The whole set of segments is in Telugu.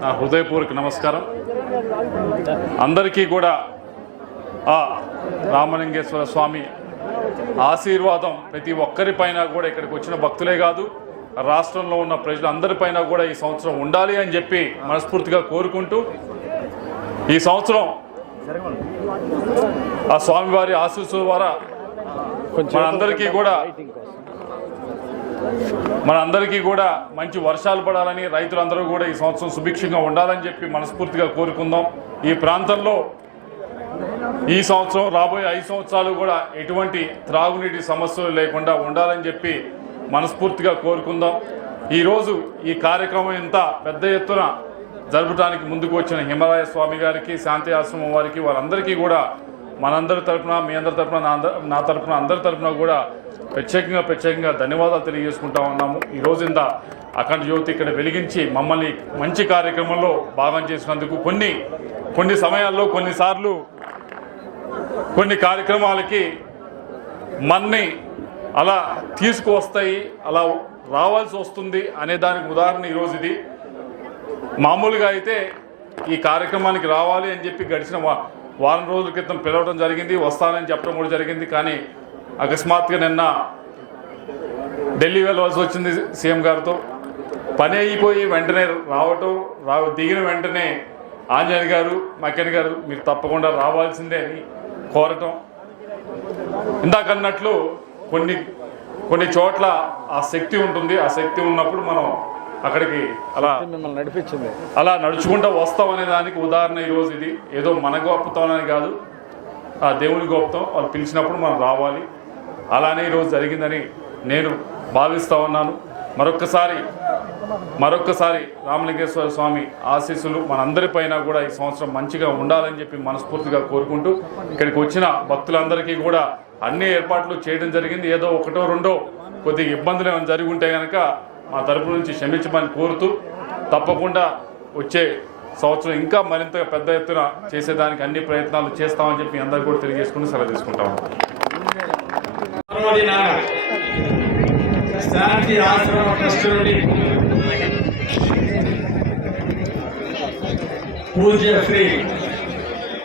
నా హృదయపూర్వక నమస్కారం అందరికీ కూడా ఆ రామలింగేశ్వర స్వామి ఆశీర్వాదం ప్రతి ఒక్కరిపైన కూడా ఇక్కడికి వచ్చిన భక్తులే కాదు రాష్ట్రంలో ఉన్న ప్రజలందరిపైన కూడా ఈ సంవత్సరం ఉండాలి అని చెప్పి మనస్ఫూర్తిగా కోరుకుంటూ ఈ సంవత్సరం ఆ స్వామివారి ఆశీస్సు ద్వారా మనందరికీ కూడా మనందరికీ కూడా మంచి వర్షాలు పడాలని రైతులందరూ కూడా ఈ సంవత్సరం సుభిక్షంగా ఉండాలని చెప్పి మనస్ఫూర్తిగా కోరుకుందాం ఈ ప్రాంతంలో ఈ సంవత్సరం రాబోయే ఐదు సంవత్సరాలు కూడా ఎటువంటి త్రాగునీటి సమస్యలు లేకుండా ఉండాలని చెప్పి మనస్ఫూర్తిగా కోరుకుందాం ఈరోజు ఈ కార్యక్రమం ఇంత పెద్ద ఎత్తున జరపడానికి ముందుకు వచ్చిన హిమాలయ స్వామి గారికి శాంతి ఆశ్రమం వారికి వారందరికీ కూడా మనందరి తరఫున మీ అందరి తరఫున నా తరఫున అందరి తరఫున కూడా ప్రత్యేకంగా ప్రత్యేకంగా ధన్యవాదాలు తెలియజేసుకుంటా ఉన్నాము ఈ రోజింద అఖండ యువతి ఇక్కడ వెలిగించి మమ్మల్ని మంచి కార్యక్రమంలో భాగం చేసినందుకు కొన్ని కొన్ని సమయాల్లో కొన్నిసార్లు కొన్ని కార్యక్రమాలకి మన్ని అలా తీసుకువస్తాయి అలా రావాల్సి వస్తుంది అనే దానికి ఉదాహరణ ఈరోజు ఇది మామూలుగా అయితే ఈ కార్యక్రమానికి రావాలి అని చెప్పి గడిచిన వారం రోజుల క్రితం పిలవడం జరిగింది వస్తానని చెప్పడం కూడా జరిగింది కానీ అకస్మాత్తుగా నిన్న ఢిల్లీ వెళ్ళవలసి వచ్చింది సీఎం గారితో పని అయిపోయి వెంటనే రావటం రా దిగిన వెంటనే ఆంజనేయ గారు మక్కన్ గారు మీరు తప్పకుండా రావాల్సిందే అని కోరటం ఇందాకన్నట్లు కొన్ని కొన్ని చోట్ల ఆ శక్తి ఉంటుంది ఆ శక్తి ఉన్నప్పుడు మనం అక్కడికి అలా మిమ్మల్ని నడిపించింది అలా నడుచుకుంటూ వస్తాం అనే దానికి ఉదాహరణ ఈరోజు ఇది ఏదో మన గొప్పతోనని కాదు ఆ దేవుని గొప్పతం వాళ్ళు పిలిచినప్పుడు మనం రావాలి అలానే ఈరోజు జరిగిందని నేను భావిస్తూ ఉన్నాను మరొక్కసారి మరొక్కసారి రామలింగేశ్వర స్వామి ఆశీస్సులు మనందరిపైన కూడా ఈ సంవత్సరం మంచిగా ఉండాలని చెప్పి మనస్ఫూర్తిగా కోరుకుంటూ ఇక్కడికి వచ్చిన భక్తులందరికీ కూడా అన్ని ఏర్పాట్లు చేయడం జరిగింది ఏదో ఒకటో రెండో కొద్దిగా ఇబ్బందులు ఏమైనా జరిగి ఉంటే కనుక మా తరపు నుంచి క్షమించమని కోరుతూ తప్పకుండా వచ్చే సంవత్సరం ఇంకా మరింత పెద్ద ఎత్తున చేసేదానికి అన్ని ప్రయత్నాలు చేస్తామని చెప్పి అందరికీ కూడా తెలియజేసుకుని సెలవు తీసుకుంటాము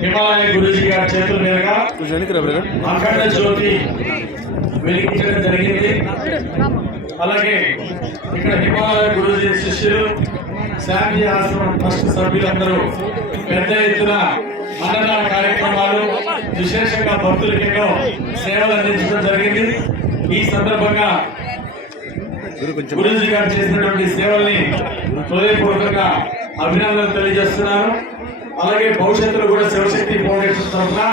హిమాలయ గురుజీ గారి చేతుల అఖండ జ్యోతి వెలిగించడం జరిగింది అలాగే ఇక్కడ హిమాలయ గురుజీ శిష్యులు శాంతి ఆశ్రమం ట్రస్ట్ సభ్యులందరూ పెద్ద ఎత్తున మండల కార్యక్రమాలు విశేషంగా భక్తులకి ఎన్నో సేవలు అందించడం జరిగింది ఈ సందర్భంగా గురుజీ గారు చేసినటువంటి సేవల్ని హృదయపూర్వకంగా అభినందనలు తెలియజేస్తున్నారు అలాగే భవిష్యత్తులో కూడా శివశక్తి ఫౌండేషన్ తరఫున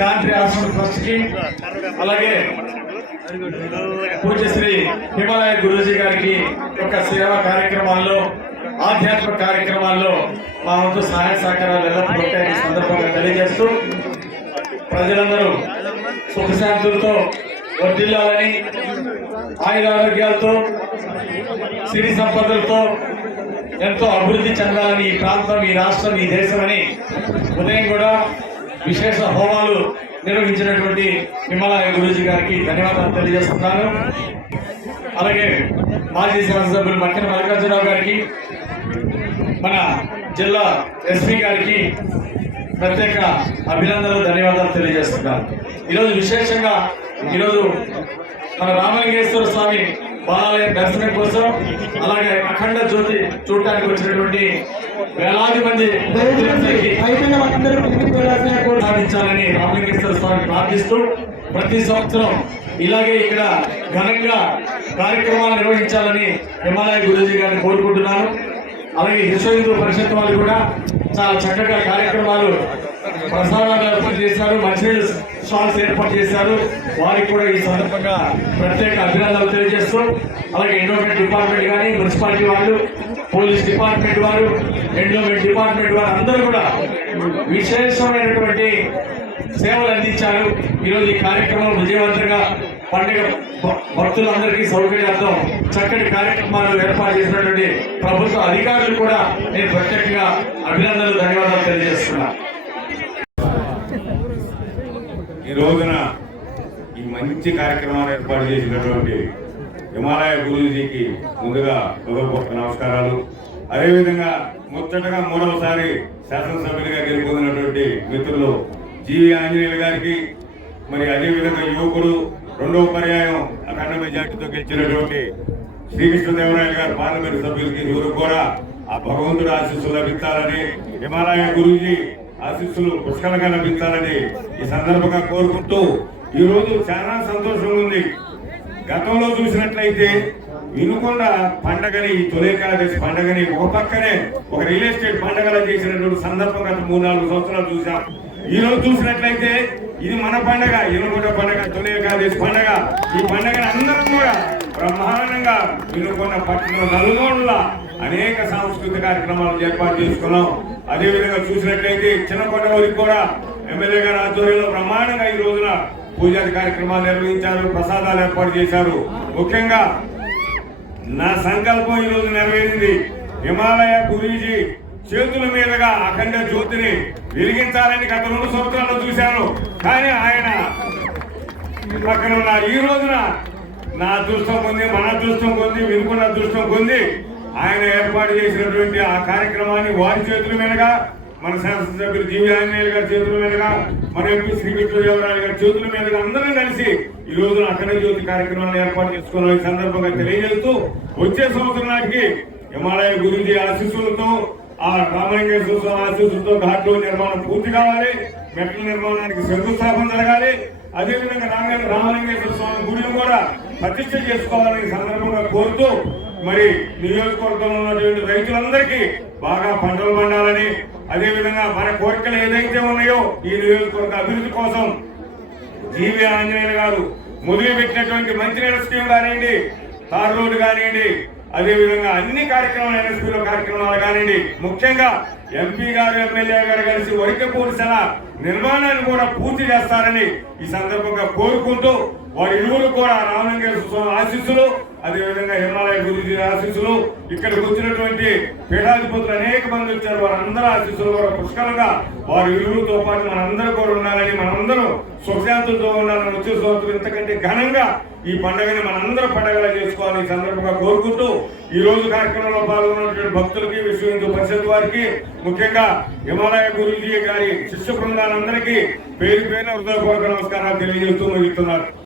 శాంతి ఆశ్రమం ట్రస్ట్ కి అలాగే పూజశ్రీ హిమాలయ గురుజీ గారికి యొక్క సేవా కార్యక్రమాల్లో ఆధ్యాత్మిక కార్యక్రమాల్లో మా వంతు సహాయ సహకారాలు ఎలా సందర్భంగా తెలియజేస్తూ ప్రజలందరూ సుఖశాంతులతో వర్ధిల్లాలని ఆయుర ఆరోగ్యాలతో సిరి సంపదలతో ఎంతో అభివృద్ధి చెందాలని ఈ ప్రాంతం ఈ రాష్ట్రం ఈ దేశం అని ఉదయం కూడా విశేష హోమాలు నిర్వహించినటువంటి హిమాలయ గురూజీ గారికి ధన్యవాదాలు తెలియజేస్తున్నాను అలాగే మాజీ శాసనసభ్యులు మక్కిన మల్లికార్జునరావు గారికి మన జిల్లా ఎస్పీ గారికి ప్రత్యేక అభినందనలు ధన్యవాదాలు తెలియజేస్తున్నాను ఈరోజు విశేషంగా ఈరోజు మన రామలింగేశ్వర స్వామి బాలాలయం దర్శనం కోసం అలాగే అఖండ జ్యోతి చూడటానికి వచ్చినటువంటి వేలాది మంది ప్రజాభిలాషనే కూడా సాధించాలని రామలింగేశ్వర స్వామి ప్రార్థిస్తూ ప్రతి సంవత్సరం ఇలాగే ఇక్కడ ఘనంగా కార్యక్రమాలు నిర్వహించాలని హిమాలయ గురుజీ గారిని కోరుకుంటున్నాను అలాగే విశ్వ హిందూ పరిషత్ వాళ్ళు కూడా చాలా చక్కగా కార్యక్రమాలు ప్రసారాలు ఏర్పాటు చేశారు మంచి స్టాల్స్ ఏర్పాటు చేశారు వారికి కూడా ఈ సందర్భంగా ప్రత్యేక అభినందనలు తెలియజేస్తూ అలాగే ఎన్నోమెంట్ డిపార్ట్మెంట్ కానీ మున్సిపాలిటీ వాళ్ళు పోలీస్ డిపార్ట్మెంట్ వారు ఎన్నోమెంట్ డిపార్ట్మెంట్ వారు అందరూ కూడా విశేషమైనటువంటి సేవలు అందించారు ఈరోజు ఈ కార్యక్రమం విజయవంతంగా పండుగ భక్తులందరికీ సౌకర్యార్థం చక్కటి కార్యక్రమాలు ఏర్పాటు చేసినటువంటి ప్రభుత్వ అధికారులు కూడా నేను ప్రత్యేకంగా అభినందనలు ధన్యవాదాలు తెలియజేస్తున్నా ఈ రోజున ఈ మంచి కార్యక్రమాలు ఏర్పాటు చేసినటువంటి హిమాలయ గురుజీకి ముందుగా నమస్కారాలు అదేవిధంగా ముచ్చటగా మూడవసారి శాసనసభ్యుడిగా గెలుపొందినటువంటి మిత్రులు జీవి ఆంజనేయులు గారికి మరి అదేవిధంగా యువకుడు రెండవ పర్యాయం అఖండ మెజార్టీతో గెలిచినటువంటి శ్రీకృష్ణదేవరాయలు గారు పార్లమెంట్ సభ్యులకి ఇరువురు కూడా ఆ భగవంతుడు ఆశీస్సులు లభించాలని హిమాలయ గురూజీ ఆశీస్సులు పుష్కలంగా లభించాలని ఈ సందర్భంగా కోరుకుంటూ ఈ రోజు చాలా సంతోషంగా ఉంది గతంలో చూసినట్లయితే వినుకొండ పండగని తొలి ఏకాదశి పండగని ఒక పక్కనే ఒక రియల్ ఎస్టేట్ పండగలా చేసినటువంటి సందర్భం గత మూడు నాలుగు సంవత్సరాలు చూసాం ఈ రోజు చూసినట్లయితే ఇది మన పండగ ఎనుకొండ పండగ తొలి ఏకాదశి పండగ ఈ పండగని అందరం కూడా బ్రహ్మాండంగా వినుకొండ పట్టణం నలుగొండ అనేక సాంస్కృతిక కార్యక్రమాలు ఏర్పాటు చేసుకున్నాం అదేవిధంగా చూసినట్లయితే చిన్నకొండ వరకు కూడా ఎమ్మెల్యే గారి ఆధ్వర్యంలో బ్రహ్మాండంగా ఈ రోజున పూజాది కార్యక్రమాలు నిర్వహించారు ప్రసాదాలు ఏర్పాటు చేశారు ముఖ్యంగా నా సంకల్పం ఈరోజు నెరవేరింది హిమాలయ గురూజీ చేతుల మీదుగా అఖండ జ్యోతిని వెలిగించాలని గత రెండు సంవత్సరాల్లో చూశాను కానీ ఆయన పక్కన ఉన్న ఈ రోజున నా అదృష్టం పొంది మన అదృష్టం పొంది వినుకున్న అదృష్టం పొంది ఆయన ఏర్పాటు చేసినటువంటి ఆ కార్యక్రమాన్ని వారి చేతుల మీదుగా మన శాసనసభ్యులు జీవి ఆంజనేయులు గారి చేతుల మీదుగా మన ఎంపీ శ్రీకృష్ణదేవరాయలు గారి చేతుల మీదుగా అందరం కలిసి ఈ రోజున అఖండ జ్యోతి కార్యక్రమాన్ని ఏర్పాటు చేసుకున్న ఈ సందర్భంగా తెలియజేస్తూ వచ్చే సంవత్సరం నాటికి హిమాలయ గురుజీ ఆశీస్సులతో ఆ రామలింగేశ్వర స్వామి ఆశీస్సులతో ఘాట్లో నిర్మాణం పూర్తి కావాలి మెట్ల నిర్మాణానికి శంకుస్థాపన జరగాలి అదేవిధంగా రామ రామలింగేశ్వర స్వామి గుడిని కూడా ప్రతిష్ట చేసుకోవాలని సందర్భంగా కోరుతూ మరి నియోజకవర్గంలో ఉన్నటువంటి రైతులందరికీ బాగా పంటలు పండాలని అదేవిధంగా మన కోరికలు ఏదైతే ఉన్నాయో ఈ నియోజకవర్గ అభివృద్ధి కోసం జీవి ఆంజనేయులు గారు మొదలుపెట్టినటువంటి మంత్రి స్కీమ్ కానివ్వండి తార్ రోడ్డు కానివ్వండి అదేవిధంగా అన్ని కార్యక్రమాలు ఎన్ఎస్పీలో కార్యక్రమాలు కానివ్వండి ముఖ్యంగా ఎంపీ గారు ఎమ్మెల్యే గారు కలిసి వరికపూడి పూర్తి నిర్మాణాన్ని కూడా పూర్తి చేస్తారని ఈ సందర్భంగా కోరుకుంటూ వారి ఇరువురు కూడా రామలింగే స్వామి ఆశీస్సులు అదేవిధంగా హిమాలయ గురుజీ ఆశీస్సులు ఇక్కడికి వచ్చినటువంటి పీఠాధిపతులు అనేక మంది వచ్చారు వారందరూ ఆశీస్సులు కూడా పుష్కలంగా వారి ఇరువులతో పాటు మనందరూ కూడా ఉండాలని మనందరూ సుఖశాంతులతో ఉండాలని వచ్చే సంవత్సరం ఇంతకంటే ఘనంగా ఈ పండుగని మనందరూ పండగలా చేసుకోవాలని ఈ సందర్భంగా కోరుకుంటూ ఈ రోజు కార్యక్రమంలో పాల్గొన్నటువంటి భక్తులకి విశ్వ హిందూ పరిషత్ వారికి ముఖ్యంగా హిమాలయ గురుజీ గారి శిష్య బృందాలందరికీ పేరు పేరు హృదయపూర్వక నమస్కారాలు తెలియజేస్తూ ముగిస్తున్నారు